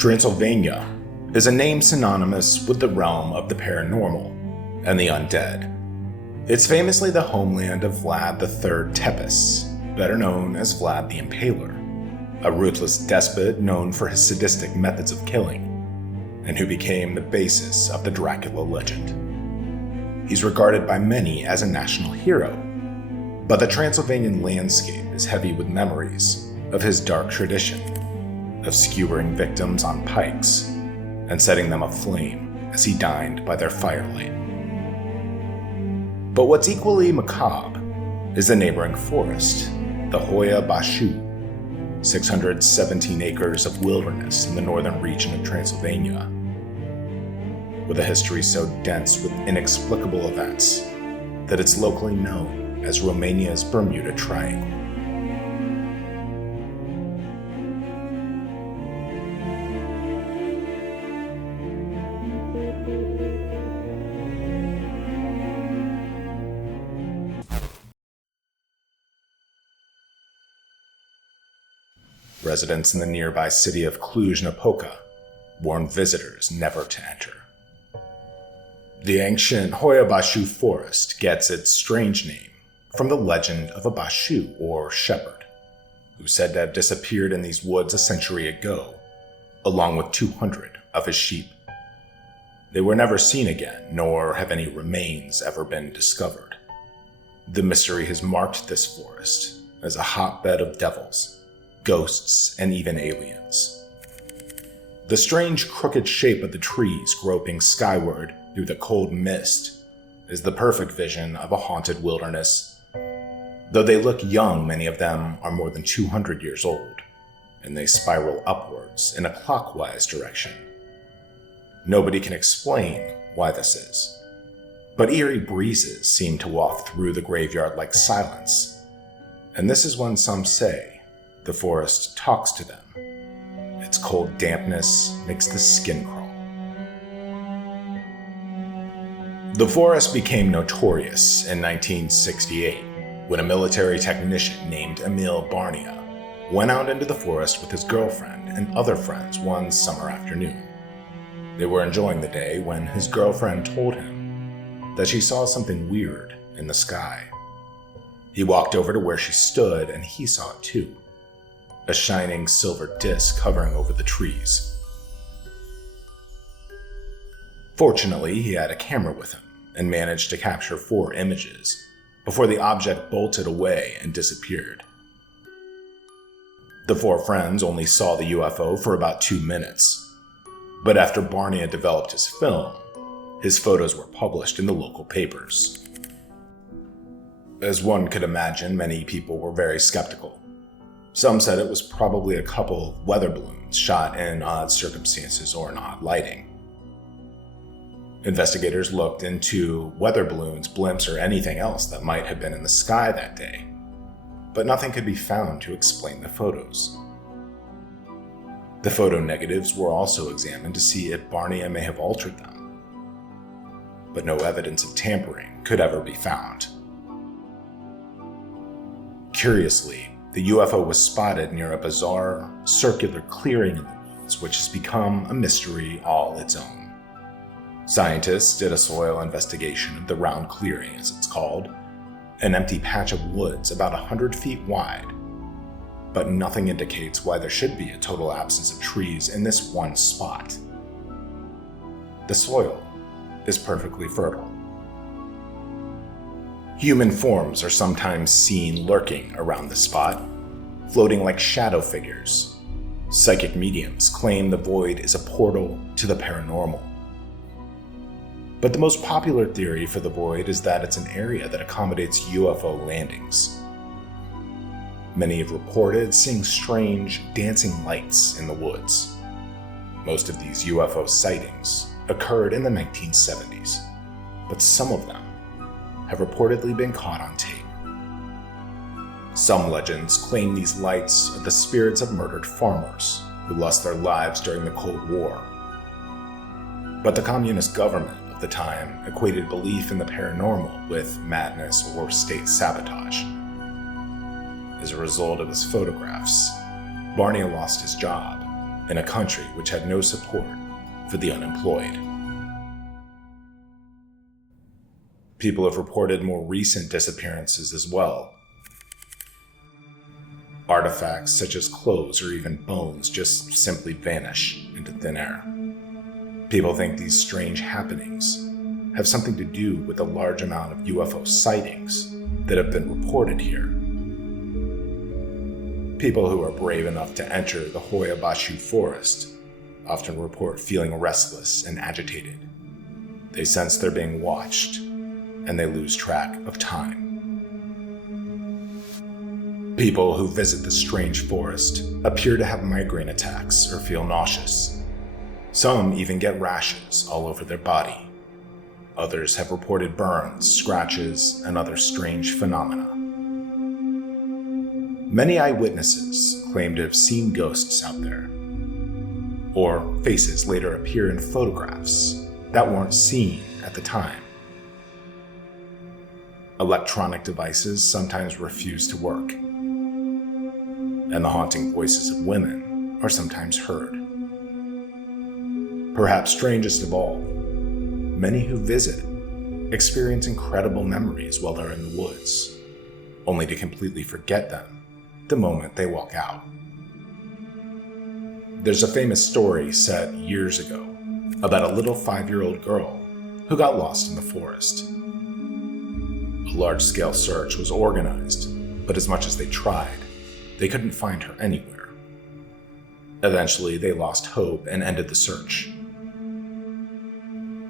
Transylvania is a name synonymous with the realm of the paranormal and the undead. It's famously the homeland of Vlad III Tepes, better known as Vlad the Impaler, a ruthless despot known for his sadistic methods of killing, and who became the basis of the Dracula legend. He's regarded by many as a national hero, but the Transylvanian landscape is heavy with memories of his dark tradition of skewering victims on pikes and setting them aflame as he dined by their firelight. But what's equally macabre is the neighboring forest, the Hoia Baciu, 617 acres of wilderness in the northern region of Transylvania, with a history so dense with inexplicable events that it's locally known as Romania's Bermuda Triangle. Residents in the nearby city of Cluj-Napoca warn visitors never to enter. The ancient Hoia Baciu forest gets its strange name from the legend of a Baciu, or shepherd, who said to have disappeared in these woods a century ago, along with 200 of his sheep. They were never seen again, nor have any remains ever been discovered. The mystery has marked this forest as a hotbed of devils, ghosts, and even aliens. The strange crooked shape of the trees groping skyward through the cold mist is the perfect vision of a haunted wilderness. Though they look young, many of them are more than 200 years old, and they spiral upwards in a clockwise direction. Nobody can explain why this is, but eerie breezes seem to waft through the graveyard like silence, and this is when some say the forest talks to them. Its cold dampness makes the skin crawl. The forest became notorious in 1968 when a military technician named Emil Barnia went out into the forest with his girlfriend and other friends one summer afternoon. They were enjoying the day when his girlfriend told him that she saw something weird in the sky. He walked over to where she stood and he saw it too. A shining silver disc hovering over the trees. Fortunately, he had a camera with him and managed to capture 4 images before the object bolted away and disappeared. The 4 friends only saw the UFO for about 2 minutes, but after Barnia developed his film, his photos were published in the local papers. As one could imagine, many people were very skeptical. Some said it was probably a couple of weather balloons shot in odd circumstances or in odd lighting. Investigators looked into weather balloons, blimps, or anything else that might have been in the sky that day, but nothing could be found to explain the photos. The photo negatives were also examined to see if Barnia may have altered them, but no evidence of tampering could ever be found. Curiously, the UFO was spotted near a bizarre, circular clearing in the woods, which has become a mystery all its own. Scientists did a soil investigation of the round clearing, as it's called, an empty patch of woods about 100 feet wide, but nothing indicates why there should be a total absence of trees in this one spot. The soil is perfectly fertile. Human forms are sometimes seen lurking around the spot, floating like shadow figures. Psychic mediums claim the void is a portal to the paranormal. But the most popular theory for the void is that it's an area that accommodates UFO landings. Many have reported seeing strange, dancing lights in the woods. Most of these UFO sightings occurred in the 1970s, but some of them have reportedly been caught on tape. Some legends claim these lights are the spirits of murdered farmers who lost their lives during the Cold War. But the communist government of the time equated belief in the paranormal with madness or state sabotage. As a result of his photographs, Barnia lost his job in a country which had no support for the unemployed. People have reported more recent disappearances as well. Artifacts such as clothes or even bones just simply vanish into thin air. People think these strange happenings have something to do with the large amount of UFO sightings that have been reported here. People who are brave enough to enter the Hoia Baciu forest often report feeling restless and agitated. They sense they're being watched, and they lose track of time. People who visit the strange forest appear to have migraine attacks or feel nauseous. Some even get rashes all over their body. Others have reported burns, scratches, and other strange phenomena. Many eyewitnesses claim to have seen ghosts out there, or faces later appear in photographs that weren't seen at the time. Electronic devices sometimes refuse to work, and the haunting voices of women are sometimes heard. Perhaps strangest of all, many who visit experience incredible memories while they're in the woods, only to completely forget them the moment they walk out. There's a famous story set years ago about a little 5-year-old girl who got lost in the forest. A large-scale search was organized, but as much as they tried, they couldn't find her anywhere. Eventually, they lost hope and ended the search.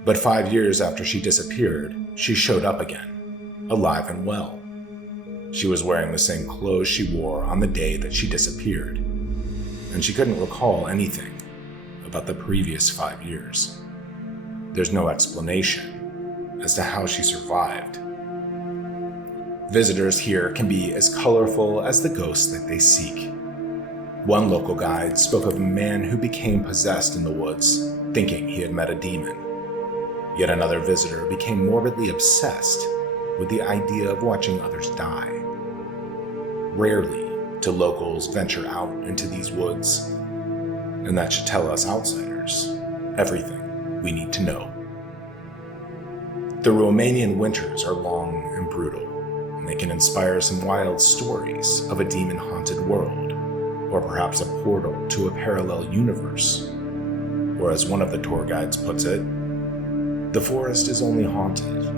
But 5 years after she disappeared, she showed up again, alive and well. She was wearing the same clothes she wore on the day that she disappeared, and she couldn't recall anything about the previous 5 years. There's no explanation as to how she survived. Visitors here can be as colorful as the ghosts that they seek. One local guide spoke of a man who became possessed in the woods, thinking he had met a demon. Yet another visitor became morbidly obsessed with the idea of watching others die. Rarely do locals venture out into these woods, and that should tell us outsiders everything we need to know. The Romanian winters are long and brutal, and they can inspire some wild stories of a demon-haunted world, or perhaps a portal to a parallel universe. Or as one of the tour guides puts it, the forest is only haunted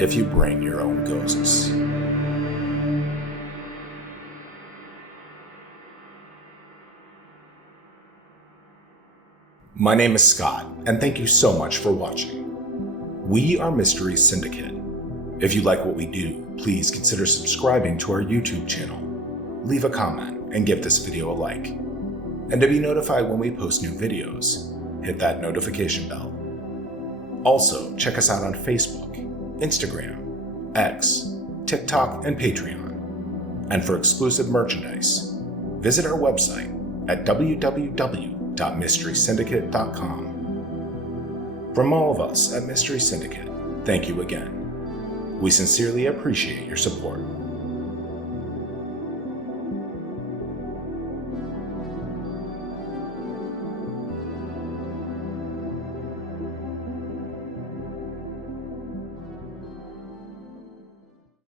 if you bring your own ghosts. My name is Scott, and thank you so much for watching. We are Mystery Syndicate. If you like what we do, please consider subscribing to our YouTube channel. Leave a comment and give this video a like. And to be notified when we post new videos, hit that notification bell. Also, check us out on Facebook, Instagram, X, TikTok, and Patreon. And for exclusive merchandise, visit our website at www.mysterysyndicate.com. From all of us at Mystery Syndicate, thank you again. We sincerely appreciate your support.